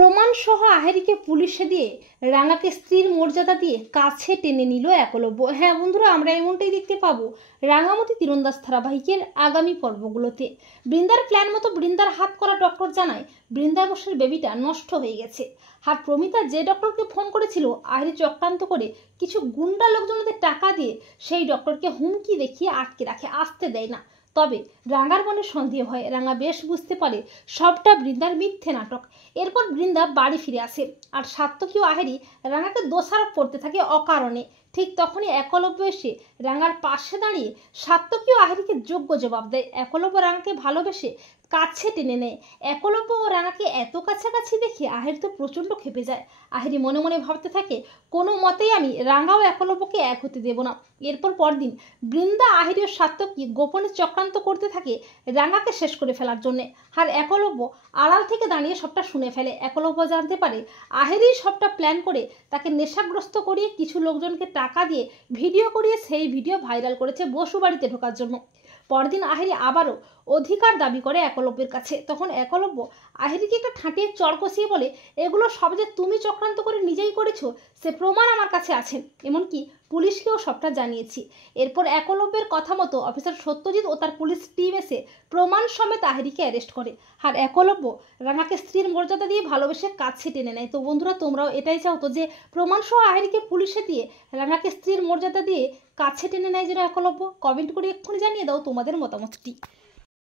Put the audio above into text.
প্রমাণসহ আহেরিকে পুলিশে দিয়ে রাঙাকে স্ত্রীর মর্যাদা দিয়ে কাছে টেনে নিল একলব্য। হ্যাঁ বন্ধুরা, আমরা এমনটাই দেখতে পাবো রাঙামাটি তীরন্দাজ ধারাবাহিকের আগামী পর্বগুলোতে। বৃন্দার প্ল্যান মতো বৃন্দার হাত করা ডক্টর জানায় বৃন্দা বসের বেবিটা নষ্ট হয়ে গেছে। আর প্রমিতা যে ডক্টরকে ফোন করেছিল আহেরি চক্রান্ত করে কিছু গুন্ডা লোকজনদের টাকা দিয়ে সেই ডক্টরকে হুমকি দেখিয়ে আটকে রাখে, আসতে দেয় না। তবে রাঙার মনে সন্দেহ হয়, রাঙা বেশ বুঝতে পারে সবটা বৃন্দার মিথ্যে নাটক। এরপর বৃন্দা বাড়ি ফিরে আসে আর সাত্তকী ও আহেরি রাঙাকে দোষারোপ করতে থাকে অকারণে। ঠিক তখনই একলব্য এসে রাঙার পাশে দাঁড়িয়ে সাত্তকী ও আহেরিকে যোগ্য জবাব দেয়। একলব্য রাঙাকে ভালোবেসে কাছে টেনে নেয়। একলব্য ও রাঙাকে এত কাছাকাছি দেখে আহেরি তো প্রচণ্ড ক্ষেপে যায়। আহেরি মনে মনে ভাবতে থাকে, কোনো মতেই আমি রাঙা ও একলব্যকে এক হতে দেব না। এরপর পরদিন বৃন্দা, আহেরি ও সাত্তকী গোপনে চক্রান্ত করতে থাকে রাঙাকে শেষ করে ফেলার জন্যে। আর একলব্য আড়াল থেকে দাঁড়িয়ে সবটা শুনে ফেলে। একলব্য জানতে পারে আহেরি সবটা প্ল্যান করে তাকে নেশাগ্রস্ত করিয়ে কিছু লোকজনকে টাকা দিয়ে ভিডিও করিয়ে সেই ভিডিও ভাইরাল করেছে বসু বাড়িতে ঢোকার জন্য। পরদিন আহেরি আবারও অধিকার দাবি করে একলব্যের কাছে। তখন একলব্য আহেরিকে একটা ঠাঁটিয়ে চড় কষিয়ে বলে, এগুলো সব যে তুমি চক্রান্ত করে নিজেই করেছো সে প্রমাণ আমার কাছে আছে, এমনকি পুলিশকেও সবটা জানিয়েছি। এরপর একলব্যের কথা মতো অফিসার সত্যজিৎ ও তার পুলিশ টিম এসে প্রমাণ সমেত আহেরিকে অ্যারেস্ট করে। আর একলব্য রাঙাকে স্ত্রীর মর্যাদা দিয়ে ভালোবেসে কাছে টেনে নেয়। তো বন্ধুরা, তোমরাও এটাই চাও তো যে প্রমাণ সহ আহেরিকে পুলিশে দিয়ে রাঙাকে স্ত্রীর মর্যাদা দিয়ে কাছে টেনে নেয় যেন একলব্য? কমেন্ট করে এক্ষুনি জানিয়ে দাও তোমাদের মতামতটি।